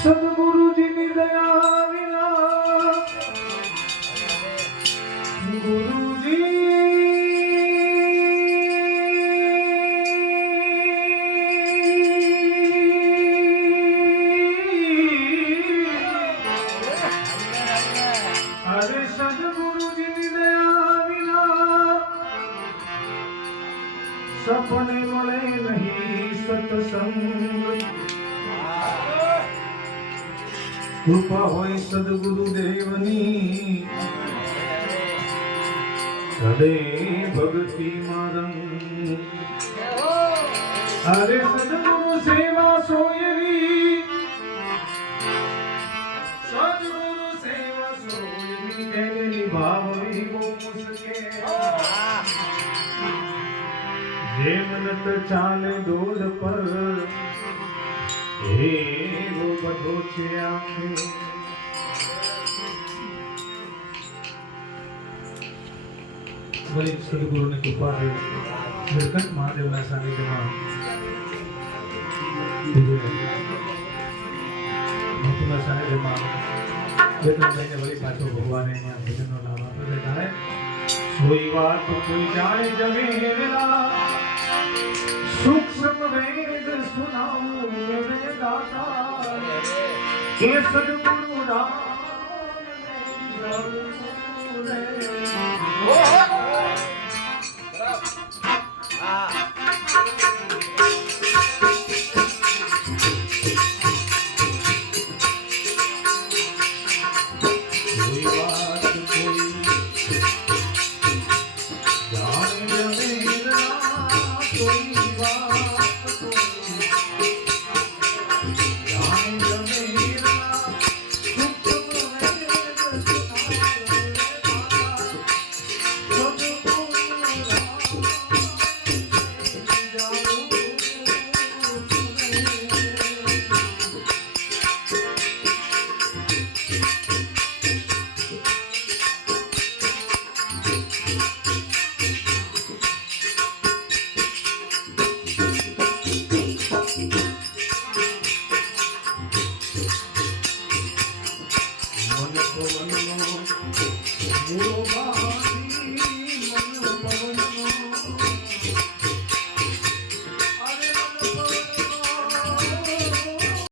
સદગુરુજીની દયા વિના ગુરુજી અરે સદગુરુજીની દયા વિના સપને મળે નહીં સત્સંગ કૃપા હોય સદગુરુદેવની હૃદય ભક્તિ મારંગ અરે સદગુરુ સેવા સોયવી સદગુરુ સેવા સોયવી એને નિભાવવી બહુ મુશ્કેલ જેમ નત ચાલે ડોલ પર એવો બધો છે આખે ગરીબ સદગુરુની કૃપા નીલકંઠ મહાદેવના સાનિધ્યમાં ભક્તના સાનિધ્યમાં બે ત્રણ મહિને વળી પાછો ભગવાને અહીંયા ભજનનો લાભ આપ્યો છે ત્યારે સોઈ વાત કોઈ જાણે જમેલા સૂક્ષ્મ વેદ સુનાવું મેરે દાતા કે સદગુરુ રામ Oh,